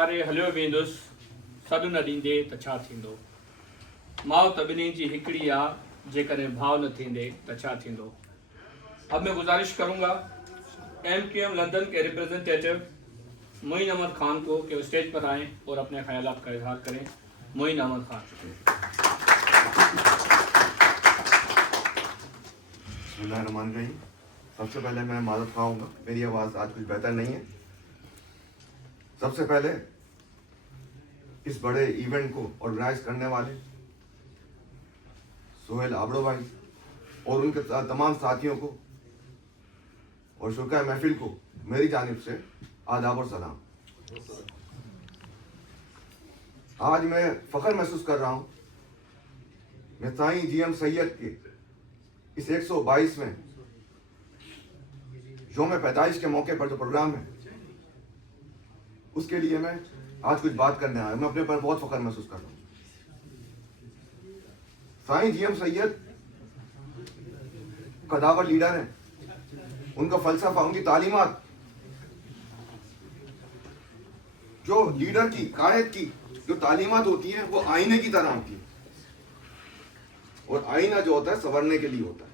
सारे हलियो वेंदुसि सॾु न ॾींदे त छा थींदो। माउ त ॿिन्ही जी हिकिड़ी आहे, जेकॾहिं भाव न थींदे त छा थींदो। अब मैं गुजारिश करूंगा MQM लंदन के रिप्रेजेंटेटिव मोइन अहमद खान को कि वो स्टेज पर आएँ और अपने ख्यालात का इजहार करें। मोइन अहमद खान। बिस्मिल्लाहिर्रहमानिर्रहीम। सबसे पहले मैं माज़रत ख़्वाह, मेरी आवाज़ आज कुछ बेहतर नहीं है। सबसे पहले इस बड़े इवेंट को ऑर्गेनाइज करने वाले सोहेल आबड़ो भाई और उनके तमाम साथियों को और शुरा महफिल को मेरी जानिब से आदाब और सलाम। आज मैं फ़ख्र महसूस कर रहा हूँ, मैं साईं GM सैयद के इस 122वें यौम पैदाइश के मौके पर जो प्रोग्राम है उसके लिए मैं आज कुछ बात करने आया। मैं अपने पर बहुत फ़ख्र महसूस कर रहा हूँ। साईं GM सैयद कदावर लीडर हैं। उनका फ़लसफ़ा, उनकी तालीमात जो लीडर की, कायद की जो तालीमात होती हैं वो आईने की तरह होती है, और आईना जो होता है संवरने के लिए होता है।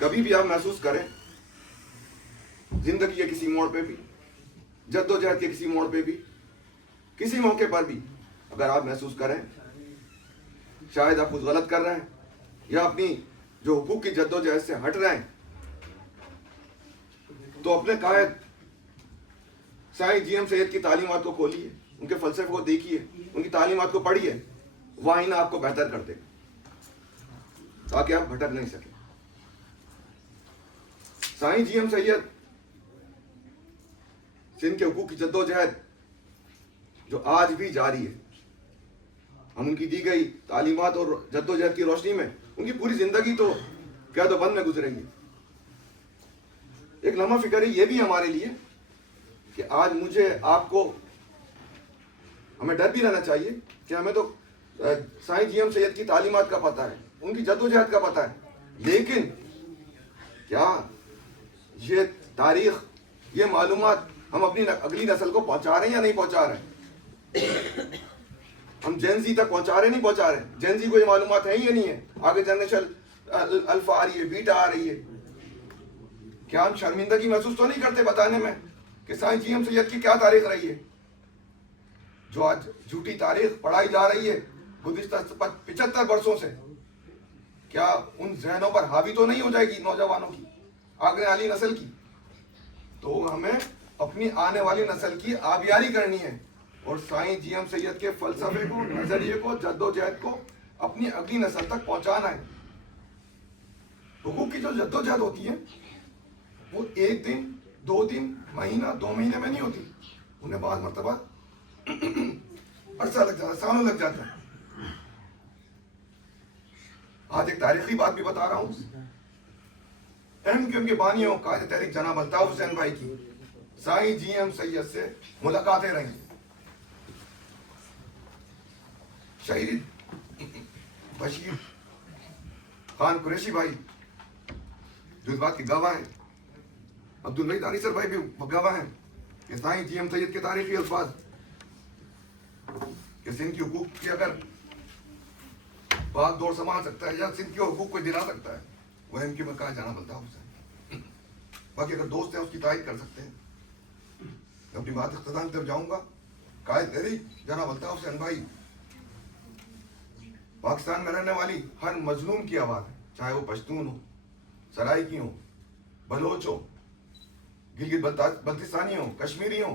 कभी भी आप महसूस करें जिंदगी के किसी मोड़ पे भी, जद्दोजहद के किसी मोड़ पे भी, किसी मौके पर भी अगर आप महसूस करें शायद आप कुछ गलत कर रहे हैं या अपनी जो हुकूक की जद्दोजहद से हट रहे हैं, तो अपने कायद साईं GM सैयद की तालीमात को खोलिए, उनके फ़लसफ़े को देखिए, उनकी तालीमात को पढ़िए। वह आईना आपको बेहतर कर देगा ताकि आप भटक नहीं सके। साईं GM सैयद सिंध के हुकूक की जद्दोजहद जो आज भी जारी है, हम उनकी दी गई तालीमात और जद्दोजहद की रोशनी में उनकी पूरी जिंदगी तो क्या तो बंद में गुजरेगी। एक लम्हा फिक्र ये भी हमारे लिए कि आज मुझे, आपको, हमें डर भी रहना चाहिए कि हमें तो साईं GM सैयद की तालीमात का पता है, उनकी जद्दोजहद का पता है, लेकिन क्या ये तारीख, ये मालूमात हम अपनी अगली नस्ल को पहुंचा रहे हैं या नहीं पहुंचा रहे? हम जेनजी तक पहुंचा रहे, नहीं पहुंचा रहे? जेनजी को ये मालूमात है ही या नहीं है? आगे जनरेशन अल्फा आ रही है, बीटा आ रही है। क्या हम शर्मिंदगी महसूस तो नहीं करते बताने में कि साईं GM सैयद की क्या तारीख रही है? जो आज झूठी तारीख पढ़ाई जा रही है गुज़िश्ता 75 वर्षों से, क्या उन जहनों पर हावी तो नहीं हो जाएगी नौजवानों की, आगे वाली नस्ल की? तो हमें अपनी आने वाली नस्ल की आबियारी करनी है और साईं GM सैयद के फ़लसफ़े को, नज़रिए को, जद्दोजहद को अपनी अगली नस्ल तक पहुंचाना है। हुकूक की जो जद्दोजहद होती है वो एक दिन, 2 दिन, महीना, 2 महीने में नहीं होती, उन्हें बाद मरतबा अरसा लग जाता है, सालों लग जाता है। आज एक तारीखी बात भी बता रहा हूँ। MQM के बानियों कायद तहरीक जनाब अल्ताफ हुसैन भाई की साईं GM सैयद से मुलाकातें रही। शहीद बशीर खान कुरैशी भाई जो इस बात के गवाह हैं, अब्दुल वहीद आनिसर भाई भी गवाह हैं कि साईं GM सैयद के तारीखी अल्फाज कि सिंध की हुकूक की अगर बात दौड़ संभाल सकता है या सिंध के हुकूक को दिला सकता है, वो MQM में कहा जाना बनता हुसैन। बाकी अगर दोस्त हैं उसकी तारीफ कर सकते हैं। मैं अपनी बात इख्तिताम तक जाऊंगा। कायद तहरीक जनाब अल्ताफ हुसैन भाई पाकिस्तान में रहने वाली हर मजलूम की आवाज़ है, चाहे वो पश्तून हो, सराइकी हो, बलोच हो, गिलगित बल्तिस्तानी हो, कश्मीरी हो,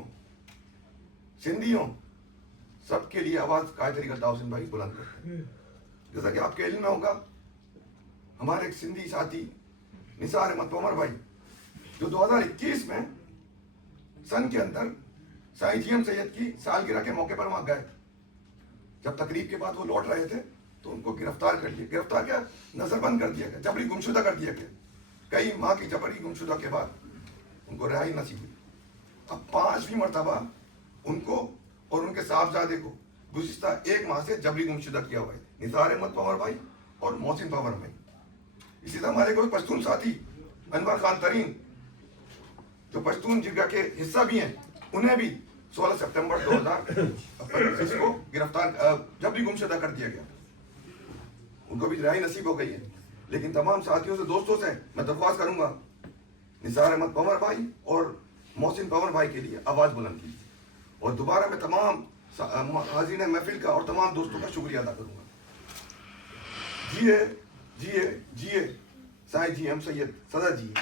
सिंधी हो, सबके लिए आवाज़ कायद तहरीक अल्ताफ हुसैन भाई बुलंद करते हैं। जैसा कि आपके इल्म में होगा, हमारे एक सिंधी साथी निसार अहमद पमर भाई जो 2021 में सन के अंदर साईं GM सैयद की सालगिरह के मौके पर वहां गए, जब तकरीब के बाद वो लौट रहे थे तो उनको गिरफ्तार कर लिया। गिरफ्तार क्या, नजरबंद कर दिया गया, जबरी गुमशुदा कर दिया गया। कई माह की जबरी गुमशुदा के बाद उनको रिहाई नसीब हुई। अब 5वीं मरतबा उनको और उनके साहबजादे को गुज़िश्ता 1 माह से जबरी गुमशुदा किया हुआ है, निसार अहमद पमर भाई और मोहसिन पमर भाई। इसी तरह हमारे कोई पश्तून साथी अनवर खान तरीन जो पश्तून जिरगा के हिस्सा भी हैं, उन्हें भी 16 सितंबर 2025 को गिरफ्तार जब भी गुमशुदा कर दिया गया। उनको भी रिहाई नसीब हो गई है। लेकिन तमाम साथियों से, दोस्तों से मैं दरख्वास्त करूंगा, निसार अहमद पंवर भाई और मोहसिन पंवर भाई के लिए आवाज बुलंद कीजिए। और दोबारा मैं तमाम हाज़रीन महफिल का और तमाम दोस्तों का शुक्रिया अदा करूंगा। जिए जिए जिए साईं जी एम सैयद सदा जी।